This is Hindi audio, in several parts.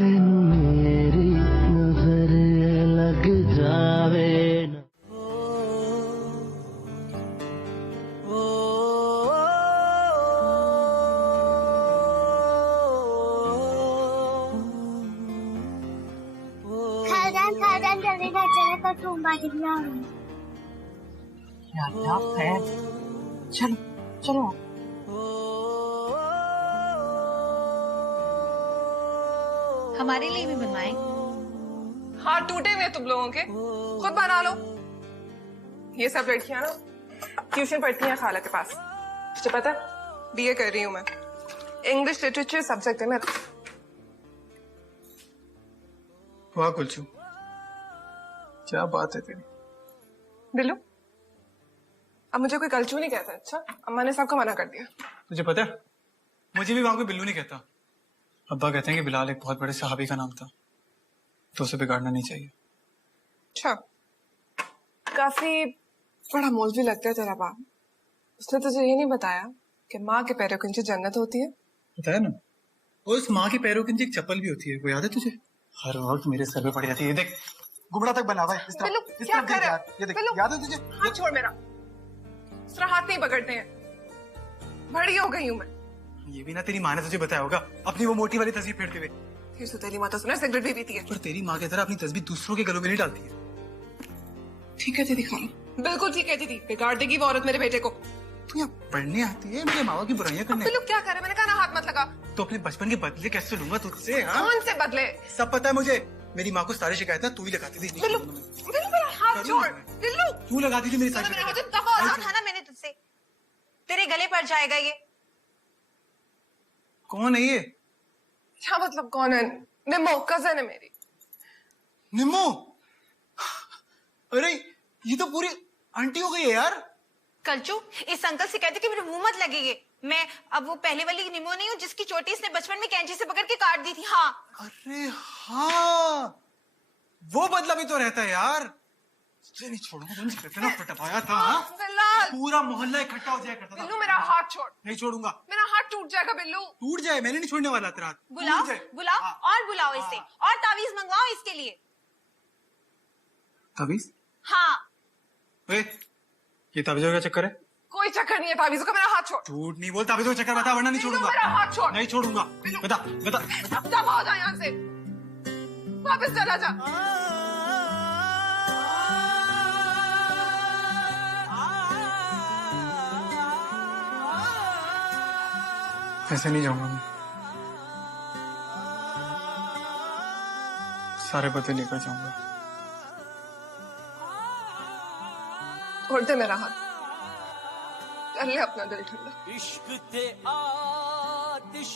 मेरी नजर लग जावे ना। खालजान जल्दी घर चले तो तुम बाजी भी आओ। यार है, चलो चलो। हमारे लिए भी बनवाएं। हाथ टूटे हुए तुम लोगों के, खुद बना लो। ये सब लड़कियां ना ट्यूशन पढ़ती हैं खाला के पास। तुझे पता है बीए कर रही हूँ मैं, इंग्लिश लिटरेचर सब्जेक्ट है मेरा। वाह कुलचू, क्या बात है तेरी। बिल्लू, अब मुझे कोई कलचू नहीं कहता। अच्छा, अम्मा ने सबको मना कर दिया। तुझे पता है मुझे भी वहां कोई बिल्लू नहीं कहता। अब्बा कहते हैं कि बिलाल एक बहुत बड़े सहाबी का नाम था, तो उसे बिगाड़ना नहीं चाहिए। अच्छा, काफी बड़ा मौलवी लगता है तेरा बाप। उसने तुझे ये नहीं बताया कि माँ के पैरों के नीचे जन्नत होती है। बताया ना, और उस माँ के पैरों के नीचे एक चप्पल भी होती है, वो याद है तुझे? हर वक्त मेरे सर पे पड़ जाती है। देख गुबड़ा तक बना हुआ है इस तरफ, बिल्लू, इस क्या तरफ कर देख रहा यार, ये देख, याद है तुझे? हाथ छोड़ मेरा। इस तरह हाथ नहीं पकड़ते हैं। बड़ी हो गई हूँ मैं। ये भी ना तेरी माँ ने तुझे बताया होगा, अपनी वो मोटी वाली तस्वीर फेरते हुए। फिर तो तेरी माँ तो सुना सिगरेट भी पीती है। पर तेरी माँ की तरह अपनी तस्वीर दूसरों के गलों में नहीं डालती है। ठीक है दीदी, खाना बिल्कुल ठीक है दीदी। बिगाड़ देगी वो औरत मेरे बेटे को। तू यहाँ पढ़ने आती है मेरे माँ की बुराइयां करने? बिल्लू क्या करे, मैंने कहा ना हाथ मत लगा। तो अपने बचपन के बदले कैसे लूंगा तुझसे? हाँ? कौन से बदले? सब पता है मुझे। मेरी माँ को सारी शिकायतें तू ही लगाती थी। बिल्लू, बिल्लू मेरा हाथ छोड़। बिल्लू, तू लगाती थी मेरी सारी मेरा शिकायतें। वजन दबा था ना मैंने तुझसे। तेरे गले पर जाएगा ये। कौन है ये? क्या मतलब कौन है? निम्मो कजन है मेरी। निम्मो? अरे ये तो पूरी आंटी हो गई है यार। कलचू, इस अंकल से कहते कि मेरे मुंह मत लगेगी। मैं अब वो पहले वाली निमो नहीं हूँ जिसकी चोटी इसने बचपन में कैंची से पकड़ के काट दी थी। हाँ अरे हाँ, वो बदला भी तो रहता है यार। तुझे नहीं छोड़ूंगा, तुमने कितना पटवाया था। बिल्लाल, पूरा मोहल्ला इकट्ठा हो जाया करता था। बिल्लू मेरा हाथ छोड़। नहीं छोड़ूंगा। मेरा हाथ टूट जाएगा बिल्लू। टूट जाए, मैंने नहीं छोड़ने वाला तेरा हाथ। बुलाओ, टूट जाए। बुलाओ हाँ। और बुलाओ इसे, और तावीज मंगवाओ इसके लिए। तावीज? हाँ ये तावीजों का चक्कर है? कोई चक्कर नहीं है तावीज़ों का। मेरा हाथ छोड़। झूठ नहीं बोल, तावीजों का चक्कर बता वरना नहीं बिल्लू, छोड़ूंगा। मेरा हाथ छोड़। नहीं छोड़ूंगा। बता बता। दफा हो जा यहाँ से, वापस चला जा। ऐसे नहीं जाऊंगा मैं, सारे बदले लेकर जाऊंगा। छोड़ दे मेरा हाथ, कर ले अपना दिल ठंडा। इश्क ते आतिश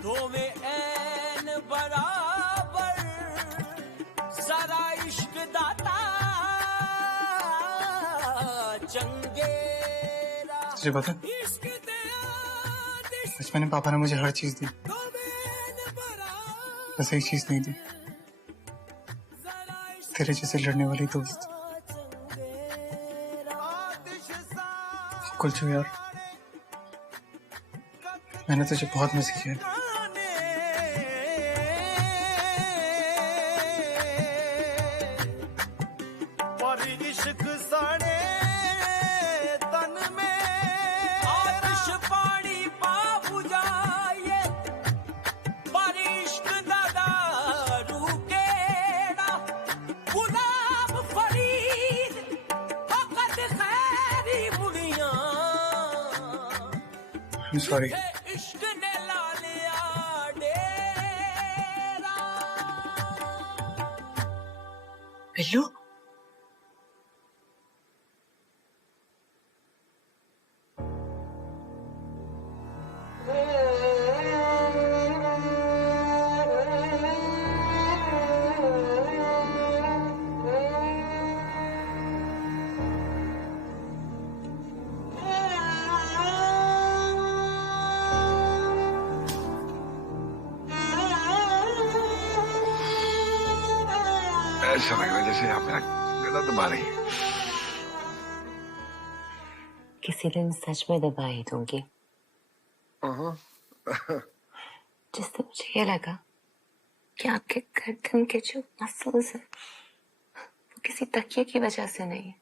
दो में ऐन बराबर, सारा इश्क दाता चंगेरा। तुझे पता बचपन में पापा ने मुझे हर चीज दी, बस एक चीज नहीं दी, तेरे जैसे लड़ने वाली दोस्त। कुलचू यार, मैंने तुझे बहुत मिस किया है। इश्क साड़े तन में आतिश पानी पा बुझाए, पर इश्क दारू केड़ा गुलाब फरीद फकत खैरी बुनिया। I'm sorry. इश्क ने ला लिया डेरा। बिल्लू, ऐसा लग रहा है जैसे आप मेरा गला दबा रही है। किसी दिन सच में दबा ही दूंगी। जिस दिन मुझे ये लगा कि आपके गर्दन के जो मसल्स हैं वो किसी तकिए की वजह से नहीं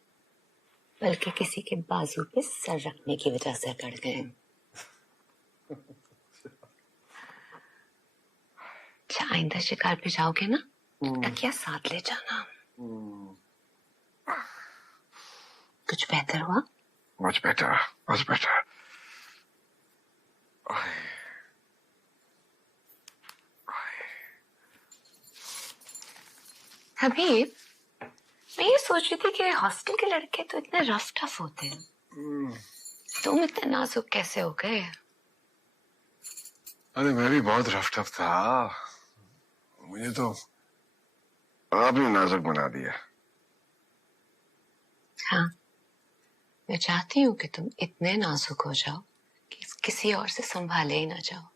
बल्कि किसी के बाजू पे सर रखने की वजह से अकड़ गए हैं। अच्छा, आइंदा शिकार पे जाओगे ना तकिया साथ ले जाना। कुछ बेहतर हुआ? Much better, much better. हबीब, मैं ये सोच रही थी कि हॉस्टल के लड़के तो इतने रफ टफ होते हैं, तुम इतने नाजुक कैसे हो गए? अरे मैं भी बहुत रफ टफ था, मुझे तो आपने नाजुक बना दिया। हाँ, मैं चाहती हूँ कि तुम इतने नाजुक हो जाओ कि किसी और से संभाले ही ना जाओ।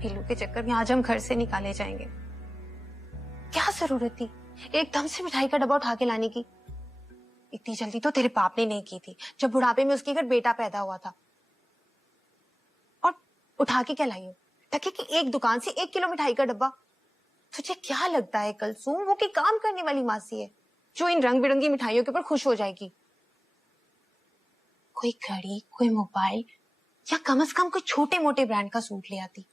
पीलू के चक्कर में आज हम घर से निकाले जाएंगे। क्या जरूरत थी एकदम से मिठाई का डब्बा उठा के लाने की? इतनी जल्दी तो तेरे बाप ने नहीं की थी जब बुढ़ापे में उसके घर बेटा पैदा हुआ था। और उठा के क्या लाई हो? ताकि कि एक दुकान से 1 किलो मिठाई का डब्बा? तुझे क्या लगता है कलसूम वो की काम करने वाली मासी है जो इन रंग बिरंगी मिठाइयों के ऊपर खुश हो जाएगी? कोई घड़ी, कोई मोबाइल या कम से कम कोई छोटे मोटे ब्रांड का सूट ले आती।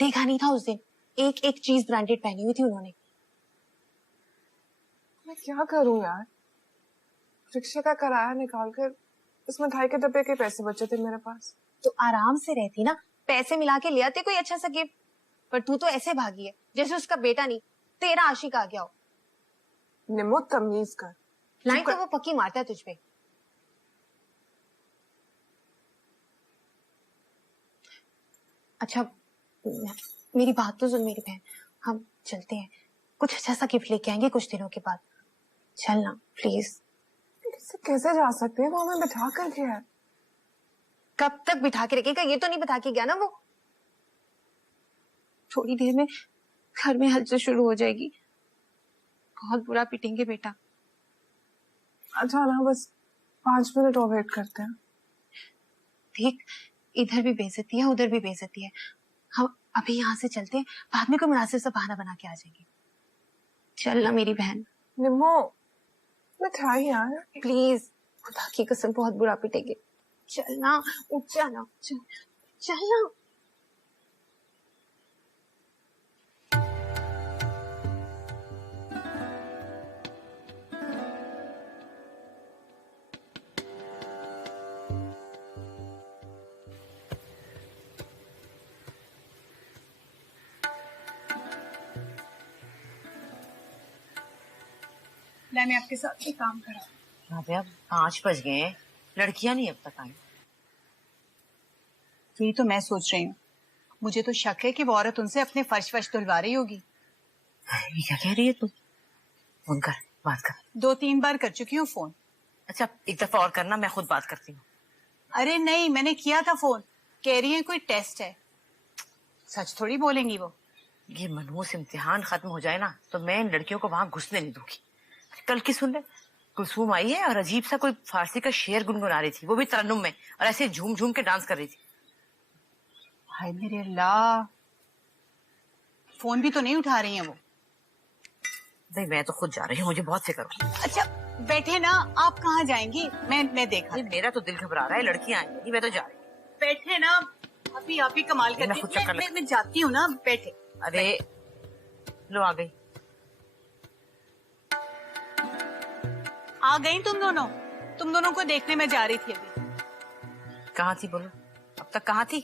देखा नहीं था उस दिन एक एक चीज ब्रांडेड पहनी हुई थी उन्होंने। मैं क्या करूं यार, रिक्शे का किराया निकाल कर इस मिठाई के डब्बे के पैसे बचे थे मेरे पास। तो आराम से रहती ना, पैसे मिला के ले आते कोई अच्छा सा गिफ्ट। पर तू तो ऐसे भागी है जैसे उसका बेटा नहीं तेरा आशिक आ गया हो। निमो तमीज कर। लाइन तो वो पक्की मारता है तुझ पे। अच्छा मेरी बात तो सुन मेरी बहन, हम चलते हैं, कुछ अच्छा सा गिफ्ट लेके आएंगे कुछ दिनों के बाद। चल ना प्लीज। इससे कैसे जा सकते हैं, वो हमें बिठा कर गया है। कब तक बिठा के रखेगा? ये तो नहीं बिठा के गया ना वो। थोड़ी देर में घर में हलचल शुरू हो जाएगी, बहुत बुरा पिटेंगे बेटा। अच्छा ना, बस 5 मिनट और वेट करते हैं। देख इधर भी बेइज्जती है उधर भी बेइज्जती है, हम अभी यहाँ से चलते हैं, बाद में कोई मुनासिब सा बहाना बना के आ जाएंगे। चल ना मेरी बहन। निमो मिठाई यार प्लीज, खुदा की कसम बहुत बुरा पिटेंगे। चल ना, उठ जाना, चल ना। मैं आपके साथ भी काम करा। अबे अब 5 बज गए हैं, लड़कियां नहीं अब तक आई। यही तो मैं सोच रही हूँ, मुझे तो शक है कि वो औरत उनसे अपने फर्श वर्श धुलवा रही होगी। ये क्या कह रही है तू? फोन कर, बात कर। 2-3 बार कर चुकी हूँ फोन। अच्छा एक दफा और करना, मैं खुद बात करती हूँ। अरे नहीं, मैंने किया था फोन, कह रही है कोई टेस्ट है। सच थोड़ी बोलेंगी वो। ये मनहूस इम्तिहान खत्म हो जाए ना तो मैं इन लड़कियों को वहां घुसने नहीं दूंगी। कल की सुन ले, कुलसूम आई है और अजीब सा कोई फारसी का शेर गुनगुना रही थी, वो भी तरन्नुम में, और ऐसे झूम झूम के डांस कर रही थी। हाय मेरे अल्लाह, फोन भी तो नहीं उठा रही है वो। नहीं मैं तो खुद जा रही हूँ, मुझे बहुत फिक्र हो। अच्छा बैठे ना, आप कहाँ जाएंगी? मैं देखा। मेरा तो दिल घबरा रहा है, लड़कियां आएंगी, मैं तो जा रही हूँ। बैठे ना, अभी आप ही कमाल करती हैं। मैं जाती हूँ ना, बैठे। अरे लो आ गई। आ गई तुम दोनों को देखने में जा रही थी अभी। कहाँ थी बोलो, अब तक कहाँ थी?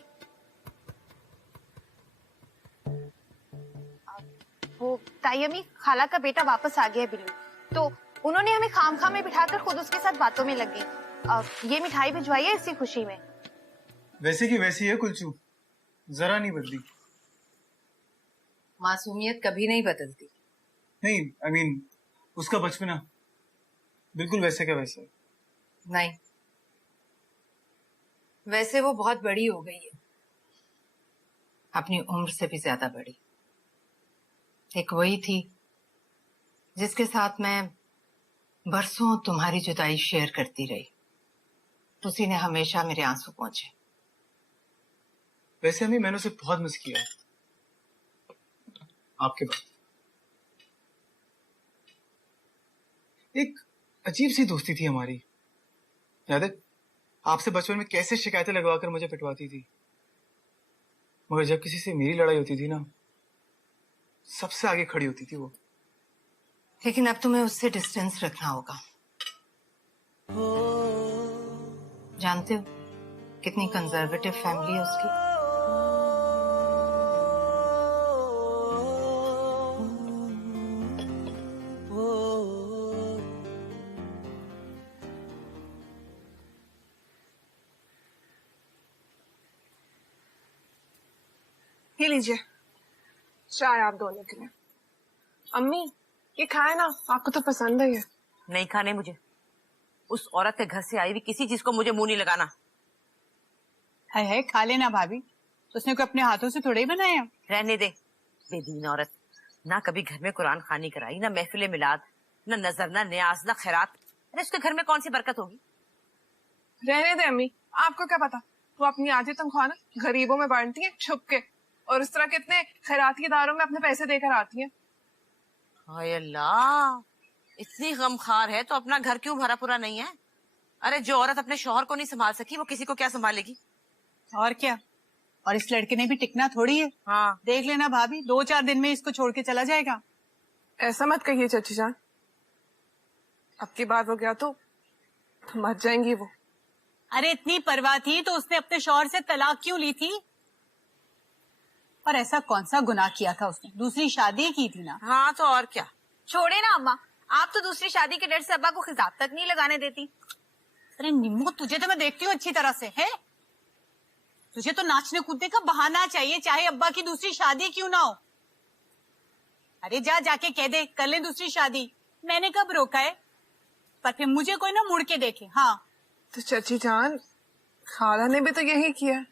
वो तायमी खाला का बेटा वापस आ गया बिल्लू, तो उन्होंने हमें खामखा में बिठाकर खुद उसके साथ बातों में लग गई। ये मिठाई भिजवाई है इसी खुशी में। वैसे की वैसी है कुलचू, जरा नहीं बदली। मासूमियत कभी नहीं बदलती। नहीं आई मीन उसका बचपना बिल्कुल वैसे का वैसे। नहीं, वैसे वो बहुत बड़ी हो गई है, अपनी उम्र से भी ज्यादा बड़ी। एक वही थी जिसके साथ मैं बरसों तुम्हारी जुदाई शेयर करती रही। उसी ने हमेशा मेरे आंसू पहुंचे। वैसे अम्मी मैंने उसे बहुत मिस किया आपके बाद। एक अजीब सी दोस्ती थी हमारी, याद है? आपसे बचपन में कैसे शिकायतें लगवाकर मुझे पिटवाती थी, मगर जब किसी से मेरी लड़ाई होती थी ना, सबसे आगे खड़ी होती थी वो। लेकिन अब तुम्हें उससे डिस्टेंस रखना होगा। जानते हो कितनी कंजर्वेटिव फैमिली है उसकी। ये लीजिए चाय आप दोनों के लिए। अम्मी ये खाए ना, आपको तो पसंद है ये। नहीं खाने मुझे। उस औरत के घर से आई हुई किसी चीज को मुझे मुंह नहीं लगाना। है खा लेना भाभी, उसने कोई अपने हाथों से थोड़े ही बनाया। रहने दे, बेदीन औरत। ना कभी घर में कुरान खानी कराई, ना महफिल मिलाद, ना नजर, ना न्याज, ना खैरात। अरे उसके घर में कौन सी बरकत होगी? रहने दे अम्मी, आपको क्या पता, वो अपनी आधी तनख्वाह ना गरीबों में बांटती है छुप के, और इस तरह कितने खैराती इदारों में अपने पैसे देकर आती है। हाय अल्लाह, इतनी गमखार है तो अपना घर क्यों भरा पूरा नहीं है? अरे जो औरत अपने शौहर को नहीं संभाल सकी वो किसी को क्या संभालेगी? और क्या, और इस लड़के ने भी टिकना थोड़ी है। हाँ देख लेना भाभी, 2-4 दिन में इसको छोड़ के चला जाएगा। ऐसा मत कहिए चाची जान, अब की बार वो गया तो मर जाएंगी वो। अरे इतनी परवाह थी तो उसने अपने शौहर से तलाक क्यों ली थी? और ऐसा कौन सा गुनाह किया था उसने? दूसरी शादी की थी ना। हाँ तो और क्या। छोड़े ना अम्मा, आप तो दूसरी शादी के डर से अब्बा को खिताब तक नहीं लगाने देती। अरे निम्मो, तुझे तो मैं देखती हूँ अच्छी तरह से है। तुझे तो नाचने कूदने का बहाना चाहिए, चाहे अब्बा की दूसरी शादी क्यों ना हो। अरे जाके कह दे कर ले दूसरी शादी। मैंने कब रोका है? पर फिर मुझे कोई ना मुड़ के देखे। हाँ तो चाची जान, खाला ने भी तो यही किया,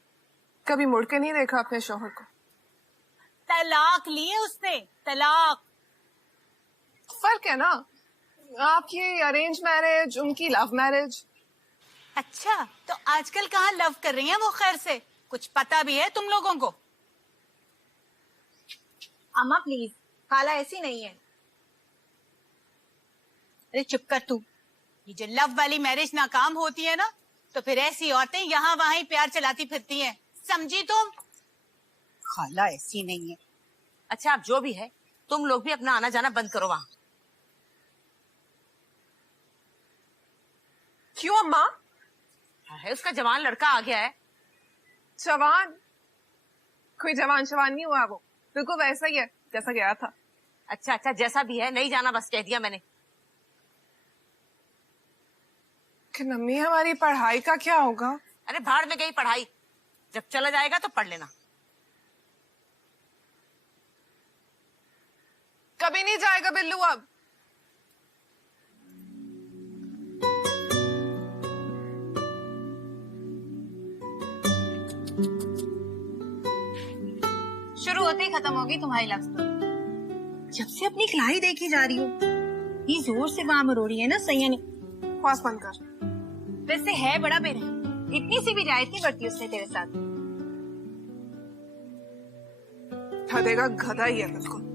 कभी मुड़ के नहीं देखा अपने शौहर को। तलाक लिए उसने, तलाक। फर्क है ना, आपकी अरेंज मैरिज, उनकी लव मैरिज। अच्छा तो आजकल कहाँ लव कर रही हैं वो? खैर से कुछ पता भी है तुम लोगों को? अम्मा प्लीज, खाला ऐसी नहीं है। अरे चुप कर तू। ये जो लव वाली मैरिज नाकाम होती है ना, तो फिर ऐसी औरतें यहाँ वहाँ ही प्यार चलाती फिरती हैं, समझी तुम? खाला ऐसी नहीं है। अच्छा आप जो भी है, तुम लोग भी अपना आना जाना बंद करो वहाँ। क्यों अम्मा? है उसका जवान लड़का आ गया है। जवान? कोई जवान शवान नहीं हुआ, वो बिल्कुल वैसा ही है जैसा गया था। अच्छा जैसा भी है, नहीं जाना बस कह दिया मैंने। कि मम्मी हमारी पढ़ाई का क्या होगा? अरे भाड़ में गई पढ़ाई, जब चला जाएगा तो पढ़ लेना। कभी नहीं जाएगा बिल्लू अब। शुरू होते ही खत्म होगी तुम्हारी लव स्टोरी। जब से अपनी खिलाई देखी जा रही हो, ये जोर से वहां मरोड़ी है ना सैया ने। पास बंद कर। वैसे है बड़ा बेरहम, इतनी सी भी जायज बढ़ती उसने तेरे साथ। गधेगा गधा ही है बिल्कुल।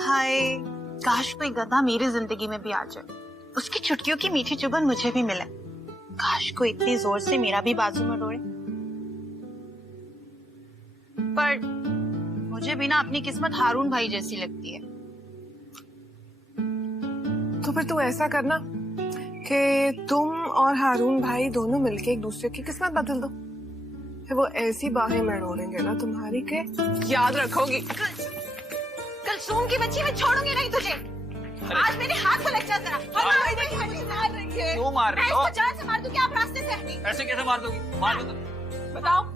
हाय, काश कोई गधा मेरी जिंदगी में भी आ जाए, उसकी चुटकियों की मीठी चुभन मुझे भी मिले। काश कोई इतनी जोर से मेरा भी बाजू मरोड़े। पर मुझे भी ना अपनी किस्मत हारून भाई जैसी लगती है। तो फिर तू ऐसा करना कि तुम और हारून भाई दोनों मिलके एक दूसरे की किस्मत बदल दो, फिर वो ऐसी बाहें मरोड़ेंगे ना तुम्हारी के याद रखोगी। कलसूम की बच्ची, मैं छोड़ूंगी नहीं तुझे। आज मेरे हाथ को लेक्चर करा। क्यों मार रही हो? मैं इसको जान से मार दूं क्या आप रास्ते से हटनी? ऐसे कैसे मार दोगी? मार दो।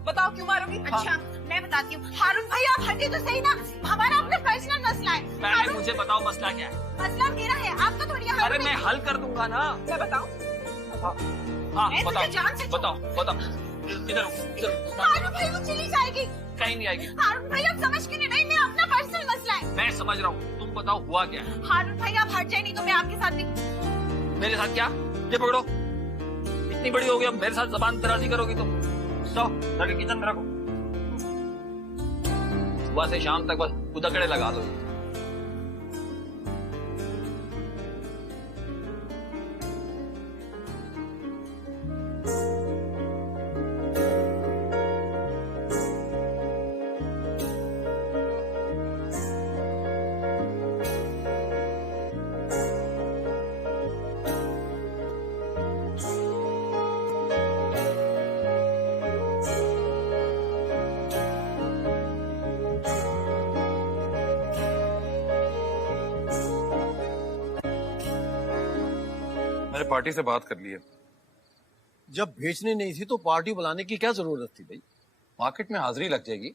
बताओ क्यों मारोगी? अच्छा मैं बताती हूँ। हारून भाई आप हटे तो सही ना, हमारा अपना पर्सनल मसला है। पहले मुझे बताओ मसला क्या है? मसला मेरा है, आप तो थोड़ी। अरे मैं हल कर दूंगा ना। मैं बताऊं? हाँ मैं तुझे जान से बताओ। इधर हारून भाई वो चली जाएगी। कहीं नहीं आएगी। हारून भाई आप समझ के नहीं, मैं अपना पर्सनल मैं समझ रहा हूँ, तुम बताओ हुआ क्या है? हारून भाई आप हट जाए, नहीं तो मैं आपके साथ नहीं। मेरे साथ क्या? ये पकड़ो, इतनी बड़ी हो गई, अब मेरे साथ जबान दराजी करोगी तुम? जाओ जाके किचन में रखो, सुबह से शाम तक बस उदकड़े लगा दो। मैंने पार्टी से बात कर ली है। जब बेचनी नहीं थी तो पार्टी बुलाने की क्या जरूरत थी भाई? मार्केट में हाजिरी लग जाएगी,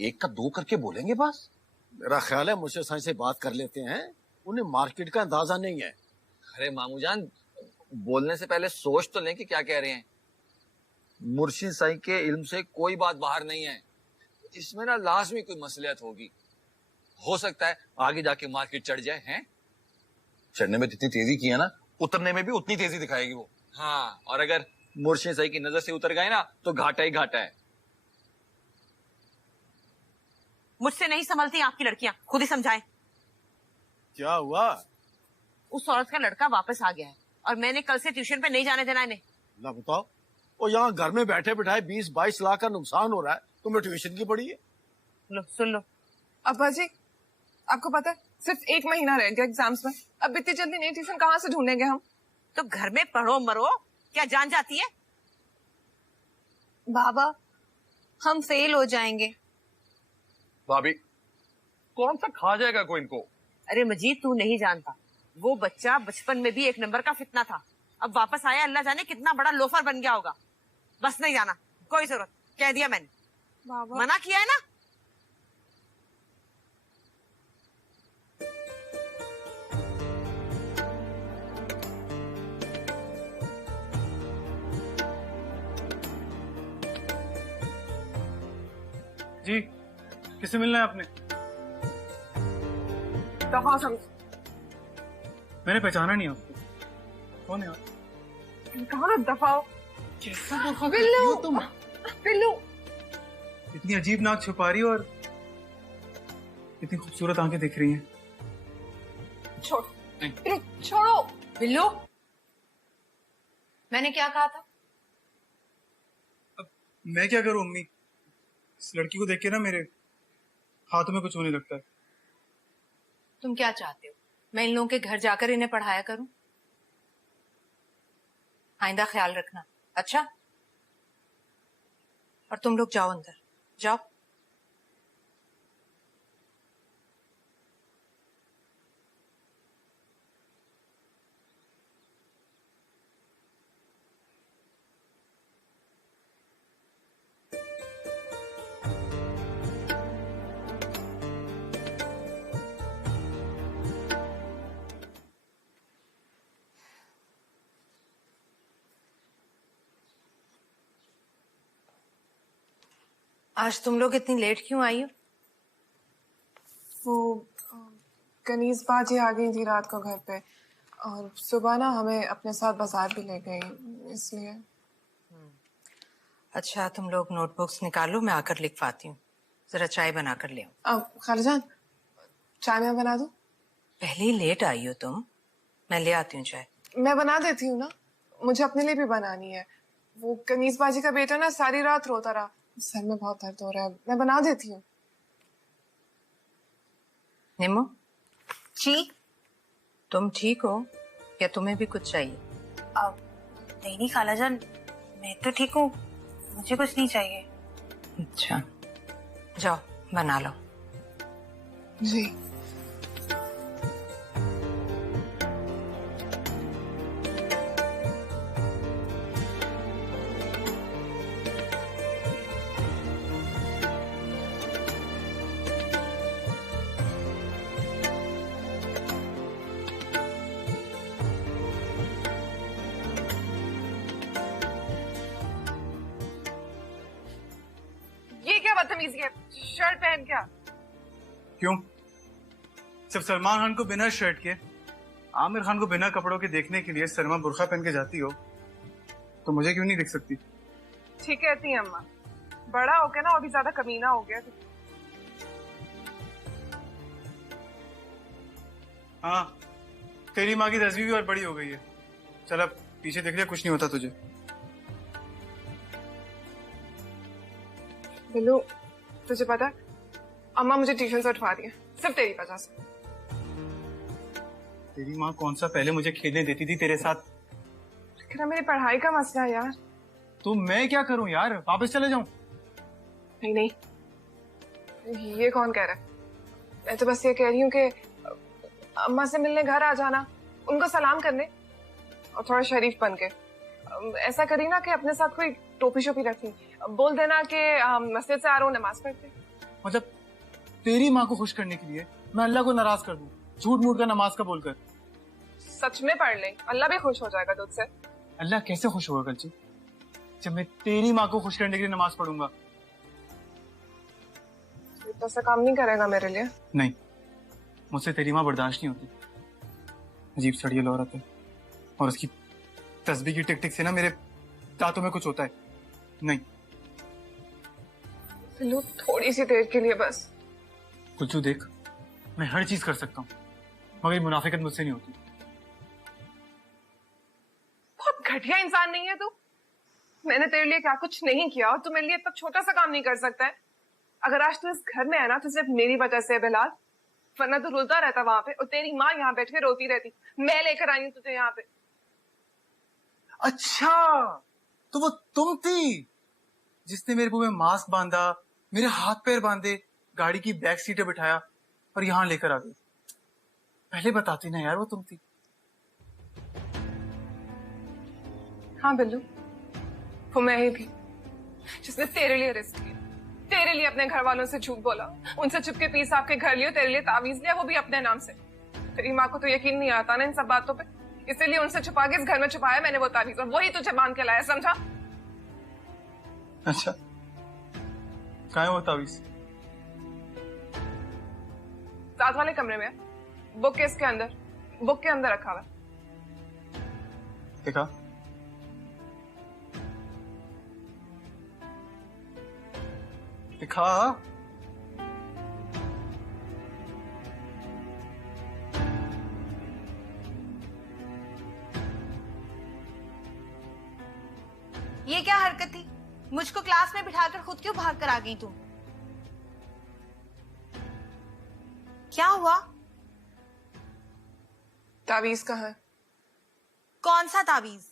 एक का दो करके बोलेंगे बस। मेरा ख्याल है मुझसे साईं से बात कर लेते हैं, उन्हें मार्केट का अंदाजा नहीं है। अरे मामू जान, बोलने से पहले सोच तो लें कि क्या कह रहे हैं। मुर्शिद साईं के इल्म से कोई बात बाहर नहीं है, इसमें ना लाजमी कोई मसलियत होगी। हो सकता है आगे जाके मार्केट चढ़ जाए। हैं चढ़ने में जितनी तेजी की है ना, उतरने में भी उतनी तेजी दिखाएगी वो। हाँ, और अगर मुर्शिद साईं की नजर से उतर गए ना तो घाटा ही घाटा है। मुझसे नहीं संभलती आपकी लड़कियां, खुद ही समझाएं। क्या हुआ? उस औरत का लड़का वापस आ गया है और मैंने कल से ट्यूशन पे नहीं जाने देना इन्हें। ना बताओ, और यहाँ घर में बैठे बैठाए 20-22 लाख का नुकसान हो रहा है, तुम्हें ट्यूशन की पड़ी है? लो सुन लो। अब्बा जी, आपको पता है सिर्फ 1 महीना रह गया एग्जाम्स में, अब इतनी जल्दी नई ट्यूशन कहाँ से ढूंढेंगे हम? तो घर में पढ़ो मरो, क्या जान जाती है? बाबा हम फेल हो जाएंगे। भाभी कौन सा खा जाएगा कोई इनको? अरे मजीद तू नहीं जानता, वो बच्चा बचपन में भी 1 नंबर का फितना था, अब वापस आया अल्लाह जाने कितना बड़ा लोफर बन गया होगा। बस नहीं जाना, कोई जरूरत, कह दिया मैंने। बाबा मना किया है ना। जी, किससे मिलना है आपने? दफा समझ। मैंने पहचाना नहीं आपको, कौन है आप? कहा ना दफाओ। बिल्लू, तुम बिल्लू। इतनी अजीब नाक छुपा रही हो और इतनी खूबसूरत आंखें दिख रही हैं। छोड़, बिल्लू छोड़ो। बिल्लू, मैंने क्या कहा था? अब मैं क्या करूं अम्मी, इस लड़की को देख के ना मेरे हाथों में कुछ होने लगता है। तुम क्या चाहते हो, मैं इन लोगों के घर जाकर इन्हें पढ़ाया करूं? आइंदा ख्याल रखना, अच्छा? और तुम लोग जाओ अंदर, जाओ। आज तुम लोग इतनी लेट क्यों आई हो? वो कनीज बाजी आ गई थी रात को घर पे, और सुबह ना हमें अपने साथ बाजार भी ले गई, इसलिए। अच्छा तुम लोग नोटबुक्स निकालो, मैं आकर लिखवाती हूँ। जरा चाय बना कर ले आओ। खालाजान, चाय मैं बना दूं? पहले ही लेट आई हो तुम, मैं ले आती हूँ चाय। मैं बना देती हूँ ना, मुझे अपने लिए भी बनानी है। वो कनीज बाजी का बेटा ना सारी रात रोता रहा, सर में बहुत दर्द हो रहा है, मैं बना देती हूँ। निमो जी, तुम ठीक हो या तुम्हें भी कुछ चाहिए? नहीं नहीं खालाजान, मैं तो ठीक हूँ, मुझे कुछ नहीं चाहिए। अच्छा जाओ बना लो। जी। ये क्या बदतमीजी है, शर्ट पहन क्या? क्यों, जब सलमान खान को बिना शर्ट के, आमिर खान को बिना कपड़ों के देखने के लिए सलमा बुर्खा पहन के जाती हो, तो मुझे क्यों नहीं दिख सकती? ठीक कहती है अम्मा, बड़ा हो गया ना और भी ज्यादा कमीना हो गया। हाँ, तेरी माँ की तस्वीर भी और बड़ी हो गई है। चल अब पीछे देख लिया, कुछ नहीं होता तुझे। बिल्लू, तुझे पता है अम्मा मुझे ट्यूशन से उठवा रही है सिर्फ तेरी वजह से। तेरी माँ कौन सा पहले मुझे खेलने देती थी तेरे साथ? लेकिन मेरी पढ़ाई का मसला है यार। तो मैं क्या करूं यार, वापस चले जाऊं? नहीं नहीं, ये कौन कह रहा है? मैं तो बस ये कह रही हूँ कि अम्मा से मिलने घर आ जाना, उनको सलाम करने और थोड़ा शरीफ बन के ऐसा करी ना कि अपने साथ कोई टोपी शोपी रखी, बोल देना कि मस्जिद से आ रहा हूँ नमाज पढ़ते। मतलब तेरी माँ को खुश करने के लिए मैं अल्लाह को नाराज कर दूं, झूठ मूठ का नमाज का बोलकर? सच में पढ़ ले, अल्लाह भी खुश हो जाएगा तुझसे। अल्लाह कैसे खुश होगा कल्ची, जब मैं तेरी माँ को खुश करने के लिए नमाज पढ़ूंगा? तो ऐसा काम नहीं करेगा मेरे लिए? नहीं, मुझसे तेरी माँ बर्दाश्त नहीं होती। अजीब सड़ियल औरत है और उसकी तस्बीह की टिक टिक से ना मेरे दांतों में कुछ होता है। नहीं बिल्लू, थोड़ी सी देर के लिए बस। कुलचू देख, मैं हर चीज कर सकता हूँ मगर मुनाफिकत मुझसे नहीं होती। बहुत घटिया इंसान नहीं है तू? मैंने तेरे लिए क्या कुछ नहीं किया और तू मेरे लिए इतना छोटा सा काम नहीं कर सकता है? अगर आज तू इस घर में है ना तो सिर्फ मेरी वजह से है बिलाल, वरना तू रुलता रहता वहां पे और तेरी माँ यहाँ बैठ के रोती रहती। मैं लेकर आई हूँ तुझे यहाँ पे। अच्छा, तो वो तुम थी जिसने मेरे मुंह में मास्क बांधा, मेरे हाथ पैर बांधे, गाड़ी की बैक सीट पे बिठाया और यहाँ लेकर आ गई। पहले बताती ना यार, वो तुम थी। हाँ बिल्लू, वो मैं ही थी जिसने तेरे लिए रिस्क किया, तेरे लिए अपने घर वालों से झूठ बोला, उनसे चुपके पीस आपके घर लियो, तेरे लिए तावीज लिया, वो भी अपने नाम से। तेरी माँ को तो यकीन नहीं आता ना इन सब बातों पे, इसलिए उनसे छुपा के इस घर में छुपाया मैंने वो तावीज और वही तुझे बांध के लाया, समझा? अच्छा, कहाँ है वो तावीज? साथ वाले कमरे में, बुक केस के अंदर, बुक के अंदर रखा हुआ। देखा? दिखा। ये क्या हरकत थी? मुझको क्लास में बिठाकर खुद क्यों भाग कर आ गई तुम? क्या हुआ? तावीज कहाँ है? कौन सा तावीज?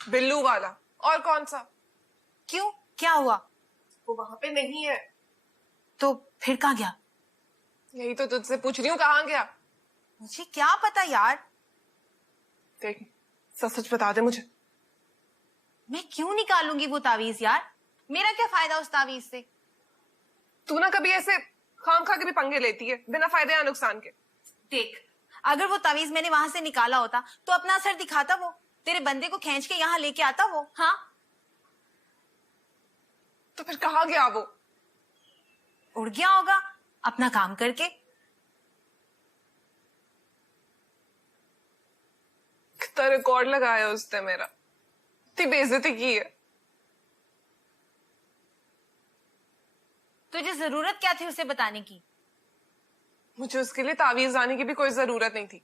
बिल्लू वाला। और कौन सा? क्यों, क्या हुआ? वो वहां पे नहीं है। तो फिर कहाँ गया? यही तो तुझसे पूछ रही हूँ, कहाँ गया? मुझे क्या पता यार। देख, सच सच बता दे मुझे। मैं क्यों निकालूंगी वो तावीज यार? मेरा क्या फायदा उस तावीज से? तू ना कभी ऐसे खाम खा के भी पंगे लेती है बिना फायदे या नुकसान के। देख, अगर वो तावीज मैंने वहां से निकाला होता तो अपना असर दिखाता, वो तेरे बंदे को खींच के यहाँ लेके आता वो। हाँ, तो फिर कहाँ गया वो? उड़ गया होगा अपना काम करके। कितना रिकॉर्ड लगाया उसने मेरा, इतनी बेइज्जती की है। तुझे जरूरत क्या थी उसे बताने की? मुझे उसके लिए तावीज लाने की भी कोई जरूरत नहीं थी।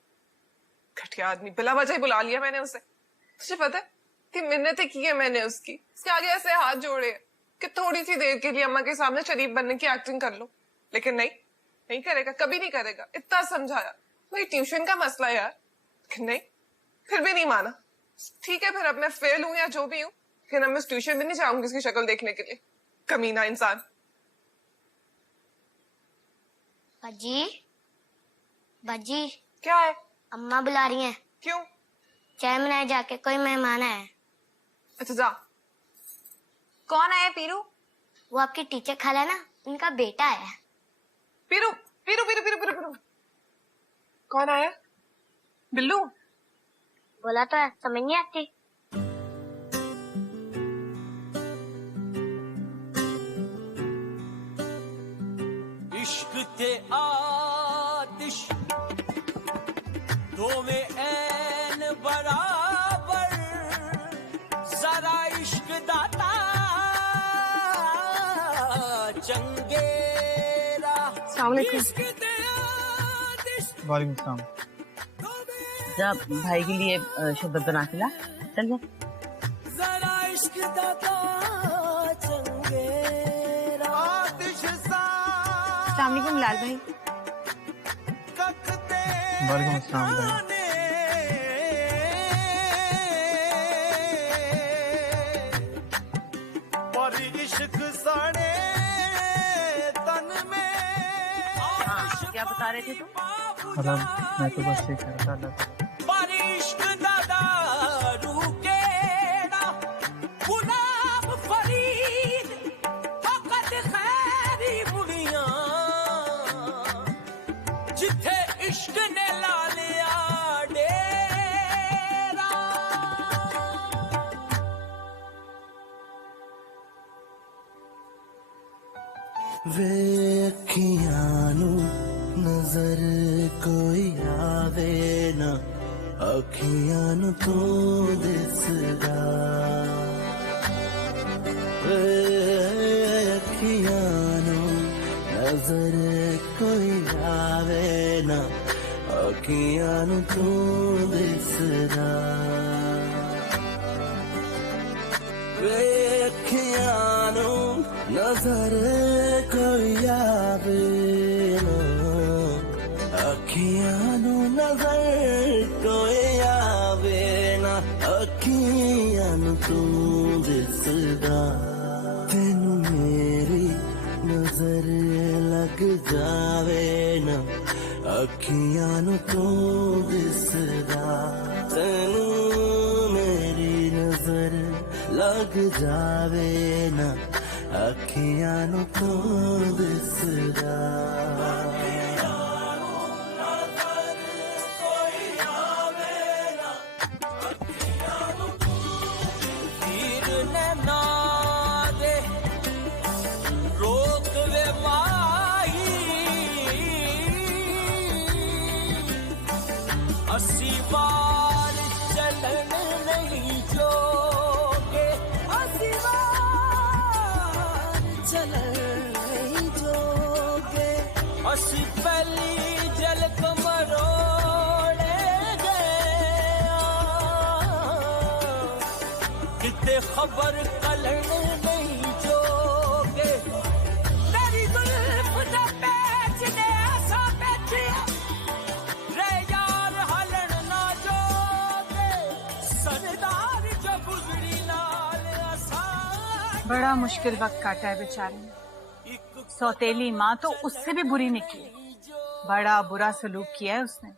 घटिया आदमी, बिला वजह ही बुला लिया मैंने उसे। तुझे पता है कि मिन्नतें की है मैंने उसकी, उसके आगे ऐसे हाथ जोड़े कि थोड़ी सी देर के लिए अम्मा के सामने शरीफ बनने की एक्टिंग कर लो, लेकिन नहीं करेगा, कभी नहीं करेगा। इतना समझाया, वही ट्यूशन का मसला यार, लेकिन नहीं, फिर भी नहीं माना। ठीक है, फिर अब मैं फेल हूं या जो भी हूं, लेकिन अब मैं ट्यूशन भी नहीं जाऊंगी उसकी शक्ल देखने के लिए। कमीना इंसान। बाजी, बाजी, क्या है? अम्मा बुला रही हैं। क्यों? चाय बनाए जाके, कोई मेहमान आया है। अच्छा जा। कौन आया पीरू? वो आपकी टीचर खाला ना, उनका बेटा आया। पीरू पीरू पीरू पीरू पीरू पीरू। कौन आया? बिल्लू? बोला तो है, समझ नहीं आती। इश्क ते आतिश बराबर जरा इश्क दाता चंगेरा। वालेकुम सलाम। जा भाई के लिए शरबत बना के ला, चल जा। जरा इश्क दाता चंगेरा। अस्सलाम वालेकुम लाल भाई। वालेकुम अस्सलाम भाई। पर इश्क साड़े तन में। हाँ, क्या बता रहे थे तुम? मतलब मैं तो बस ये कह रहा था पर इश्क दादा रूकेड़ा गुलाब फरीद फकत खैरी बुढ़िया जिथे इश्क ने ला लिया डेरा। वे अखियां नू नजर कोई आवे ना अखियां नू तू दिसदा। वे अखियां नू नजर कोई आवे ना अखियां नू तू दिसदा। वे अखियां नू नजर कोई आवे ना अखियां नू नजर कोई आवे ना अखियां नू तू दिसदा। तेनू मेरी नजर लग जावे ना अखियां नू तू दिसदा। तेनू मेरी नजर लग जावे ना अखियां नू तू दिसदा। रोक वे माही अस्सी बार चलन नहीं जोगे। अस्सी बार चलन नहीं जोगे। अस्सी पहली जल कमरोड़े गया किते खबर कलन नहीं जोगे। तेरी जुल्फ दे पैच ने ऐसा पैचिया रे यार हलन ना जोगे। सरदार जो गुजरी नाल असा। बड़ा मुश्किल वक्त काटा है बेचारे ने। सौतेली माँ तो उससे भी बुरी निकली। बड़ा बुरा सलूक किया है उसने।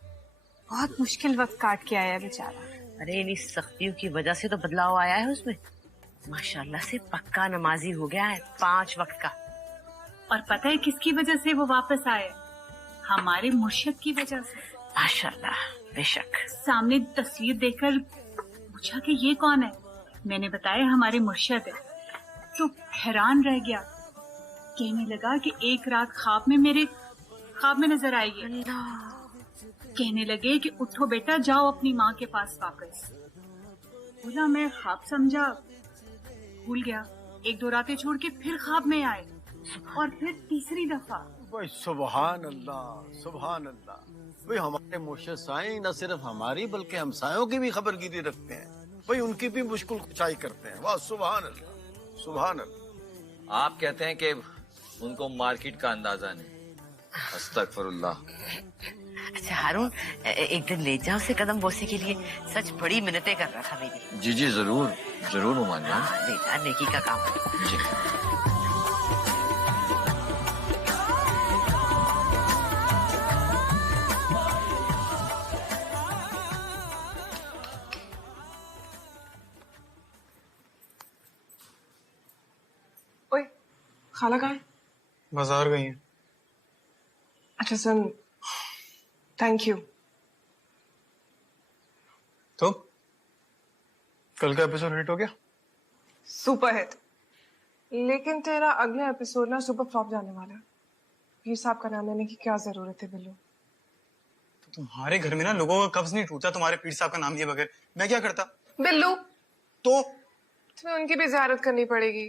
बहुत मुश्किल वक्त काट के आया है बेचारा। अरे इन सख्तियों की वजह से तो बदलाव आया है उसमें। माशाल्लाह से पक्का नमाजी हो गया है, 5 वक्त का। और पता है किसकी वजह से वो वापस आए? हमारे मुर्शिद की वजह से। माशाल्लाह, बेशक। सामने तस्वीर देखकर पूछा कि ये कौन है। मैंने बताया हमारे मुर्शिद है। तो हैरान रह गया। कहने लगा कि एक रात ख्वाब में मेरे ख्वाब में नजर आई है। कहने लगे कि उठो बेटा, जाओ अपनी माँ के पास वापस। बोला मैं ख्वाब समझा, भूल गया। 1-2 रातें छोड़ के फिर ख्वाब में आए और फिर तीसरी दफा। भाई सुभान अल्लाह, सुभान अल्लाह। भाई हमारे मुर्शिद साईं न सिर्फ हमारी बल्कि हमसायों की भी खबरगिरी रखते हैं। भाई उनकी भी मुश्किल कुचाई करते हैं। वाह सुभान अल्लाह, सुभान अल्लाह। आप कहते हैं कि उनको मार्केट का अंदाजा नहीं। अस्तगफिरुल्लाह। अच्छा हारून, एक दिन ले जाओ उसे कदम बोसे के लिए। सच बड़ी मिन्नतें कर रहा था मेरी। जी जी जरूर जरूर उमान जान। ले जा, नेकी का काम है। जी। ओए, खाला कहाँ है? बाजार गई हैं। अच्छा सुन, थैंक यू। तो कल का एपिसोड हिट हो गया? Super hit. लेकिन तेरा अगला एपिसोड ना सुपर फ्लॉप जाने वाला है। पीर साहब का नाम लेने की क्या जरूरत है बिल्लू? तुम्हारे घर में ना लोगों का कब्ज नहीं टूटा तुम्हारे पीर साहब का नाम लिए बगैर। मैं क्या करता? बिल्लू, तो तुम्हें उनकी भी ज़ियारत करनी पड़ेगी।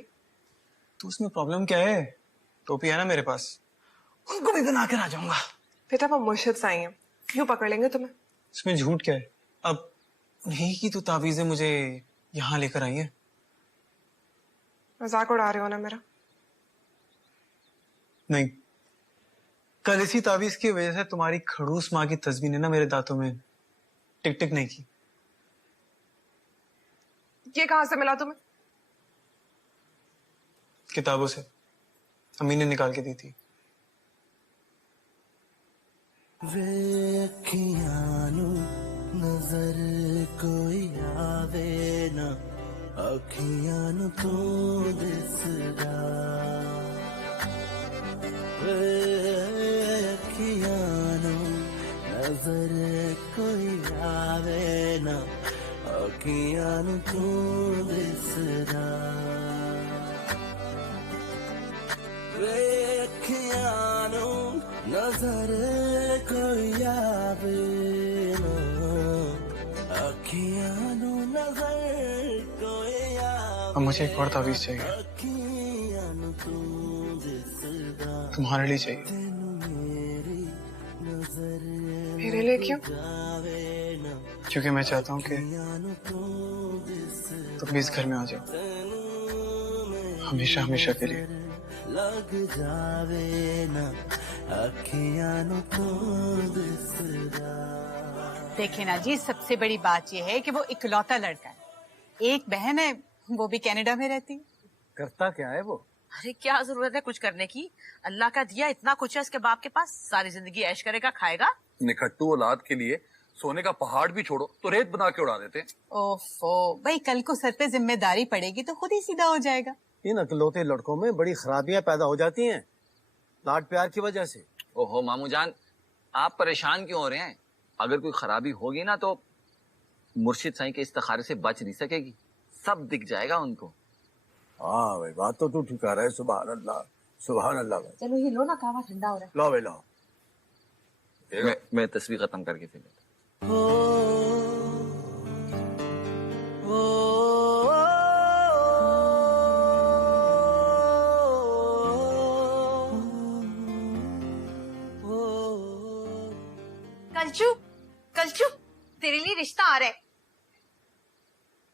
तो उसमें प्रॉब्लम क्या है? टोपी है ना मेरे पास, उनको भी बना कर आ जाऊंगा। बेटा वो मुर्शिद साईं हैं, यूं पकड़ लेंगे तुम्हें। इसमें झूठ क्या है? अब यही की तो तावीजें मुझे यहाँ लेकर आई है। मजाक उड़ा रहे हो ना मेरा? नहीं, कल इसी तावीज की वजह से तुम्हारी खड़ूस माँ की तस्वीर ने ना मेरे दांतों में टिक टिक नहीं की। ये कहां से मिला तुम्हें? किताबों से, अम्मी ने निकाल के दी थी। नजर कोई आवे ना अखियां तू दिसदा अखियां नजर कोई आवे ना अखियां तू दिसदा अखियां नजर कोई आवे ना अखियां नजर कोई आवे। अब मुझे एक और तावीज चाहिए, तुम्हारे लिए चाहिए। मेरे लिए क्यों? क्योंकि मैं चाहता हूँ कि तुम इस घर में आ जाओ, हमेशा हमेशा के लिए। लग जावे ना अखियां तो दिसदा। देखे ना जी, सबसे बड़ी बात यह है कि वो इकलौता लड़का है, एक बहन है, वो भी कनाडा में रहती है। करता क्या है वो? अरे क्या जरूरत है कुछ करने की? अल्लाह का दिया इतना कुछ है उसके बाप के पास, सारी जिंदगी ऐश करेगा, खाएगा। निखट्टू औलाद के लिए सोने का पहाड़ भी छोड़ो तो रेत बना के उड़ा देते। ओफो भाई, कल को सर पे जिम्मेदारी पड़ेगी तो खुद ही सीधा हो जाएगा। इन अकलौते लड़कों में बड़ी खराबियां पैदा हो जाती हैं लाड प्यार की वजह से। ओहो मामू जान, आप परेशान क्यों हो रहे हैं? अगर कोई खराबी होगी ना तो मुर्शिद साईं के इस्तिखारे से बच नहीं सकेगी, सब दिख जाएगा उनको। हाँ भाई, बात तो तू ठिका रहा है। सुभान अल्लाह, सुभान अल्लाह भाई। चलो ये लो ना, कहवा ठंडा हो रहा है। लो भाई लो। मैं तस्वीर खत्म करके फिर कलचू, कलचू, तेरे लिए रिश्ता आ रहा है।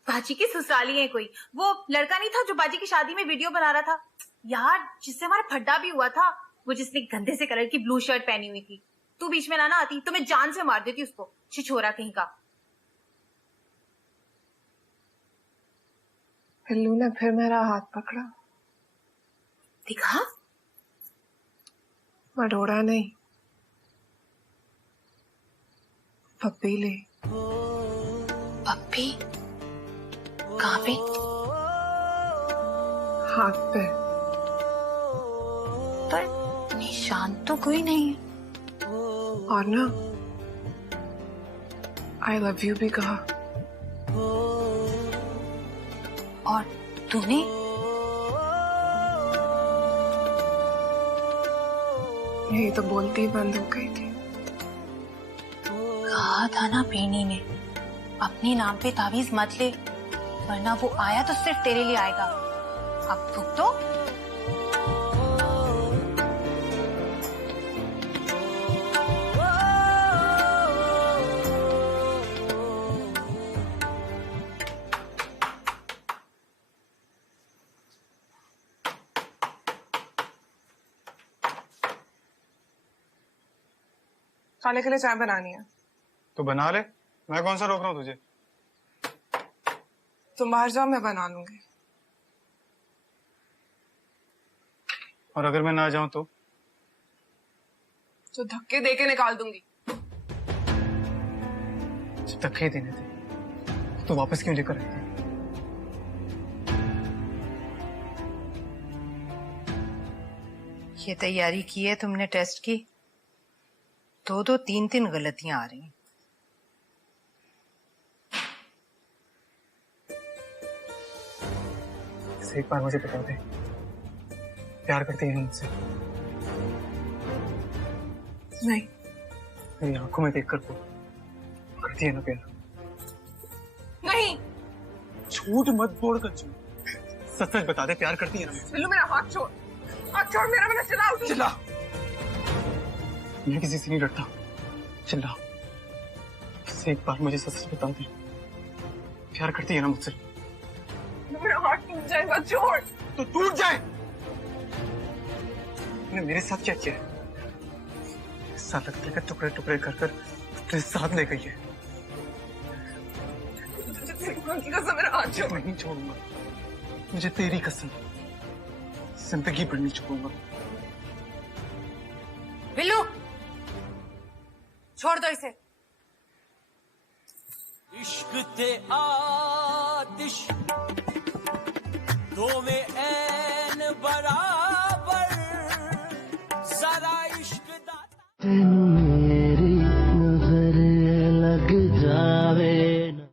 बाजी की ससुराली है कोई, वो लड़का नहीं था जो बाजी की शादी में वीडियो बना रहा था यार, जिससे हमारा फड्डा भी हुआ था, वो जिसने गंदे से कलर की ब्लू शर्ट पहनी हुई थी। तू बीच में ना आती तो मैं जान से मार देती उसको, छिछोरा कहीं का। बिल्लू ने फिर मेरा हाथ पकड़ा। दिखा, मडोरा नहीं, पप्पी ले। पप्पी? कहाँ पे? हाथ पे। पर निशान तो कोई नहीं है। और ना, आई लव यू भी कहा। और तूने? यही तो बोलती बंद हो गई थी। कहा था ना पीनी ने, अपने नाम पे तावीज मत ले, वरना वो आया तो सिर्फ तेरे लिए आएगा। अब भुगतो। खाने के लिए चाय बनानी है तो बना ले, मैं कौन सा रोक रहा हूँ तुझे? तुम बाहर जाओ, मैं बना लूंगी। और अगर मैं ना जाऊं तो धक्के दे के निकाल दूंगी। धक्के देने थे तो वापस क्यों लेकर आई? ये तैयारी की है तुमने टेस्ट की? दो दो तीन तीन गलतियां आ रही हैं। एक बार मुझे बता दे, प्यार करती है मुझसे? नहीं। मेरी आंखों में देखकर वो करती है ना प्यार। नहीं झूठ मत बोल कच्चू, सच सच बता दे, प्यार करती है ना? बिल्लू मेरा हाथ छोड़ मेरा, मैंने चिल्लाओ तू। चिल्ला। मैं किसी से नहीं डरता, चिल्ला। बस एक बार मुझे सच सच बता दे, प्यार करती है ना मुझसे? मेरा हाथ टूट जाएगा, छोड़। तो टूट जाए। तूने मेरे साथ क्या किया है? ऐसा लगता है कि टुकड़े टुकड़े कर कर तेरे साथ ले गई है। की कसम मेरा हाथ छोड़। नहीं छोड़ूंगा, मुझे तेरी कसम, जिंदगी भर नहीं छोड़ूंगा। बिल्लू छोड़ दो इसे। इश्क ते आतिश दो में ऐन बराबर, सारा इश्क दाता